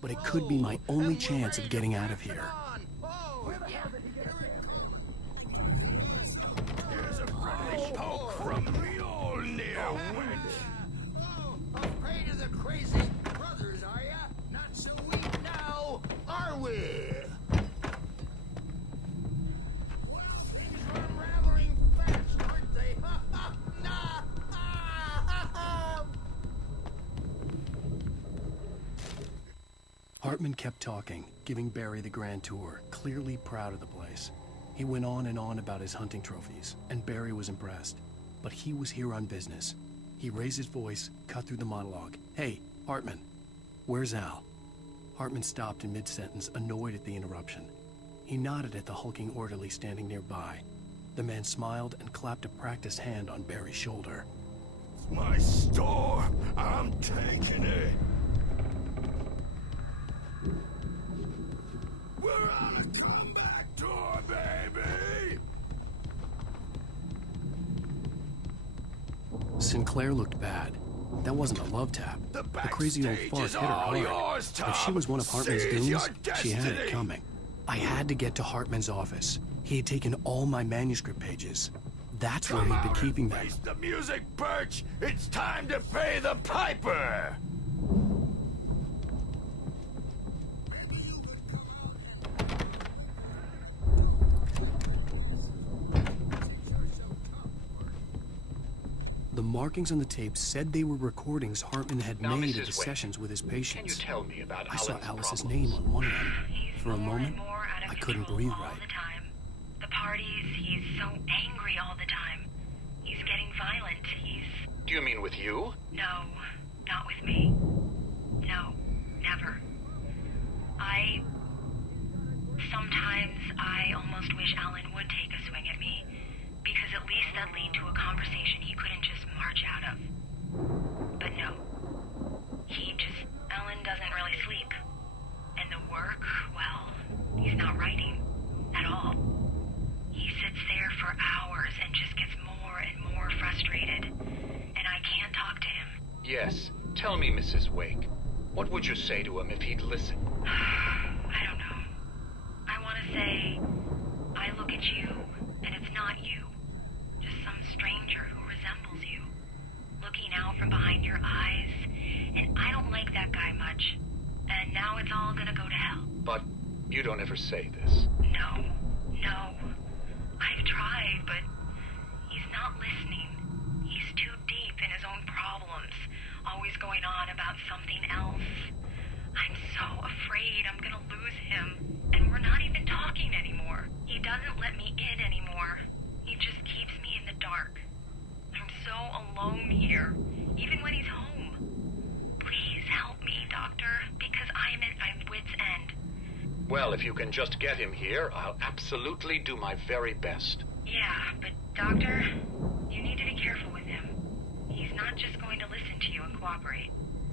but it could be my only chance of getting out of here. Here's a friendly poke from the old near-witch. Oh, afraid of the crazy brothers, are ya? Not so weak now, are we? Well, things are unraveling fast, aren't they? Ha ha! Nah! Ha ha ha! Hartman kept talking, giving Barry the grand tour, clearly proud of the place. He went on and on about his hunting trophies, and Barry was impressed. But he was here on business. He raised his voice, cut through the monologue. "Hey, Hartman, where's Al?" Hartman stopped in mid-sentence, annoyed at the interruption. He nodded at the hulking orderly standing nearby. The man smiled and clapped a practiced hand on Barry's shoulder. My store, I'm taking it. We're on a comeback tour, baby! Sinclair looked bad. That wasn't a love tap. The crazy old fart hit her hard. If she was one of Hartman's goons, she had it coming. I had to get to Hartman's office. He had taken all my manuscript pages. That's where he'd been keeping them. Face the music, Birch! It's time to pay the piper! The markings on the tape said they were recordings Hartman had made of the sessions with his patients. Can you tell me about I saw Alan's Alice's problems? name on one of them. For a moment, I couldn't breathe all right. the time. The parties, he's so angry all the time. He's getting violent. Do you mean with you? No, not with me. No, never. Sometimes I almost wish Alan would take a swing at me, because at least that lead to a conversation he couldn't just march out of. But no. Alan doesn't really sleep. And the work, well, he's not writing at all. He sits there for hours and just gets more and more frustrated. And I can't talk to him. Yes. Tell me, Mrs. Wake. What would you say to him if he'd listen? I don't know. I want to say, I look at you, and it's not you. Just some stranger who resembles you. Looking out from behind your eyes, and I don't like that guy much. And now it's all gonna go to hell. But you don't ever say this. No. I've tried, but he's not listening. He's too deep in his own problems, always going on about something else. I'm so afraid I'm gonna lose him, and we're not even talking anymore. He doesn't let me in anymore. He just keeps me in the dark. I'm so alone here, even when he's home. Please help me, Doctor, because I'm at my wit's end. Well, if you can just get him here, I'll absolutely do my very best. Yeah, but Doctor, you need to be careful with him. He's not just going to listen to you and cooperate.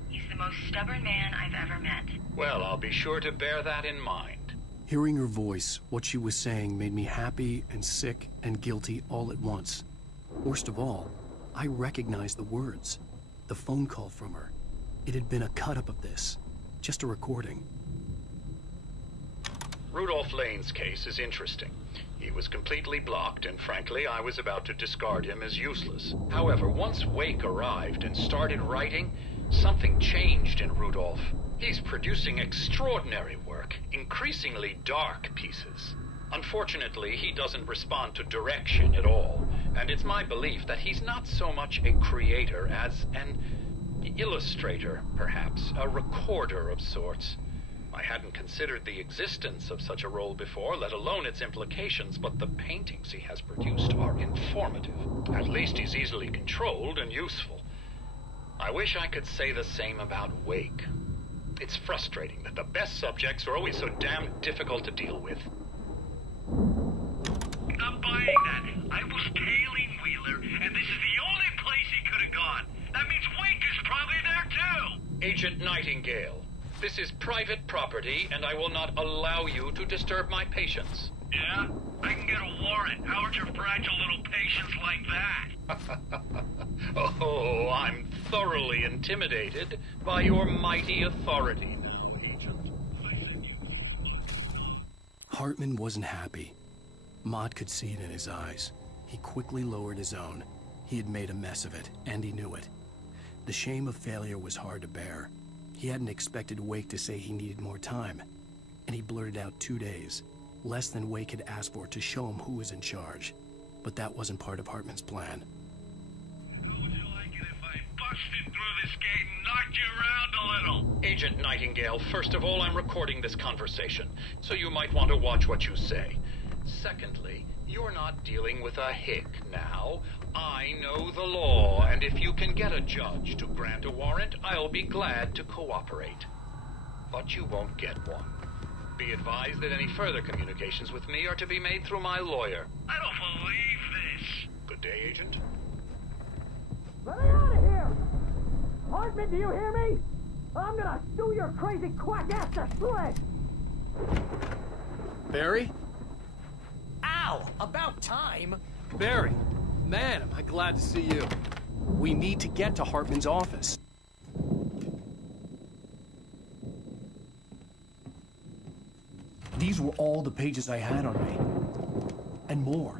He's the most stubborn man I've ever met. Well, I'll be sure to bear that in mind. Hearing her voice, what she was saying made me happy and sick and guilty all at once. Worst of all, I recognized the words. The phone call from her. It had been a cut-up of this. Just a recording. Rudolph Lane's case is interesting. He was completely blocked, and frankly, I was about to discard him as useless. However, once Wake arrived and started writing, something changed in Rudolph. He's producing extraordinary work, increasingly dark pieces. Unfortunately, he doesn't respond to direction at all, and it's my belief that he's not so much a creator as an illustrator, perhaps, a recorder of sorts. I hadn't considered the existence of such a role before, let alone its implications, but the paintings he has produced are informative. At least he's easily controlled and useful. I wish I could say the same about Wake. It's frustrating that the best subjects are always so damn difficult to deal with. Not buying that. I was tailing Wheeler, and this is the only place he could have gone. That means Wake is probably there too! Agent Nightingale, this is private property, and I will not allow you to disturb my patients. Yeah? I can get a warrant. How'd your fragile little patients like that? Oh, I'm thoroughly intimidated by your mighty authority now, Agent. Hartman wasn't happy. Mott could see it in his eyes. He quickly lowered his own. He had made a mess of it, and he knew it. The shame of failure was hard to bear. He hadn't expected Wake to say he needed more time, and he blurted out 2 days, less than Wake had asked for, to show him who was in charge. But that wasn't part of Hartman's plan. How would you like it if I busted through this gate and knocked you around a little? Agent Nightingale, first of all, I'm recording this conversation, so you might want to watch what you say. Secondly, you're not dealing with a hick now. I know the law, and if you can get a judge to grant a warrant, I'll be glad to cooperate. But you won't get one. Be advised that any further communications with me are to be made through my lawyer. I don't believe this. Good day, Agent. Let me out of here! Hartman, do you hear me? I'm gonna sue your crazy quack ass to shreds! Barry? Ow! About time! Barry! Man, am I glad to see you. We need to get to Hartman's office. These were all the pages I had on me. And more.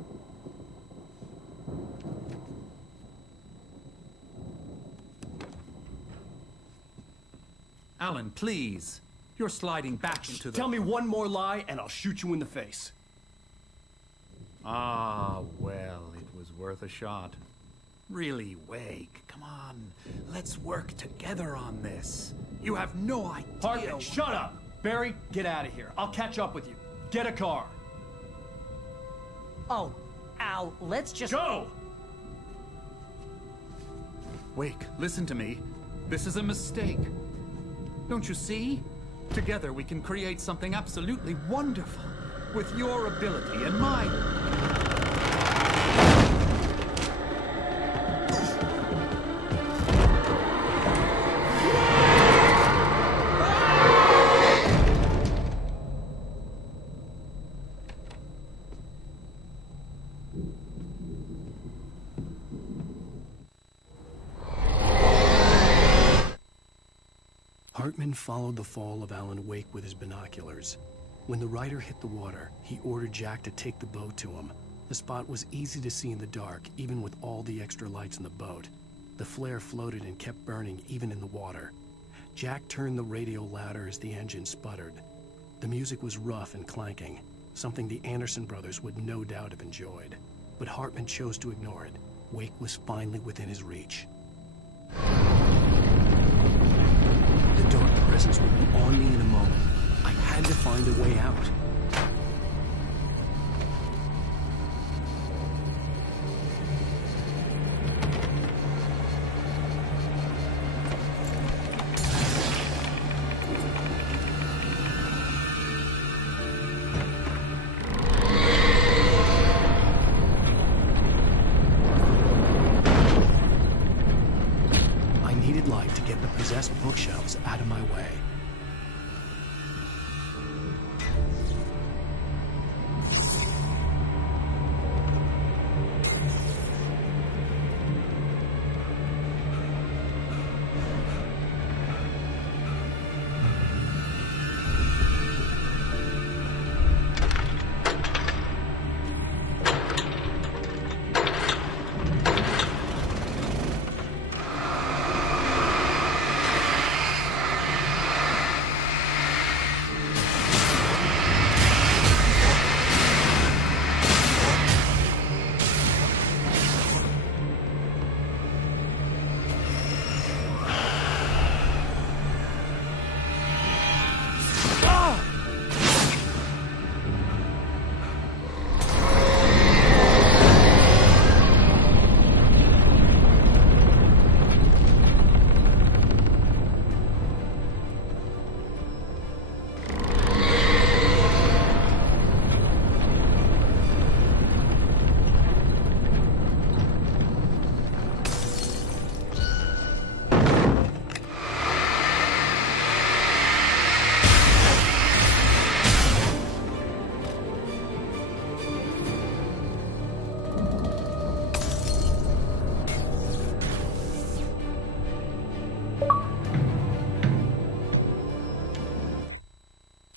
Alan, please. You're sliding back into the... Tell me one more lie and I'll shoot you in the face. Ah, well, it was worth a shot. Really, Wake, come on. Let's work together on this. You have no idea... Hartman, shut up! Barry, get out of here. I'll catch up with you. Get a car. Oh, Al, let's just... Go! Wake, listen to me. This is a mistake. Don't you see? Together we can create something absolutely wonderful. With your ability and mine. Hartman followed the fall of Alan Wake with his binoculars. When the rider hit the water, he ordered Jack to take the boat to him. The spot was easy to see in the dark, even with all the extra lights in the boat. The flare floated and kept burning even in the water. Jack turned the radio louder as the engine sputtered. The music was rough and clanking, something the Anderson brothers would no doubt have enjoyed. But Hartman chose to ignore it. Wake was finally within his reach. The dark presence would be on me in a moment. I had to find a way out. I needed light to get the possessed bookshelves out of my way.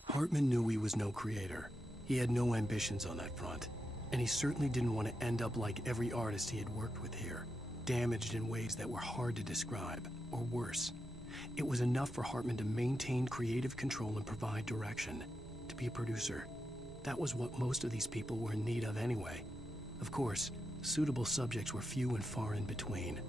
Hartman knew he was no creator, He had no ambitions on that front, and he certainly didn't want to end up like every artist he had worked with here, damaged in ways that were hard to describe, or worse. It was enough for Hartman to maintain creative control and provide direction, to be a producer. That was what most of these people were in need of anyway. Of course, suitable subjects were few and far in between.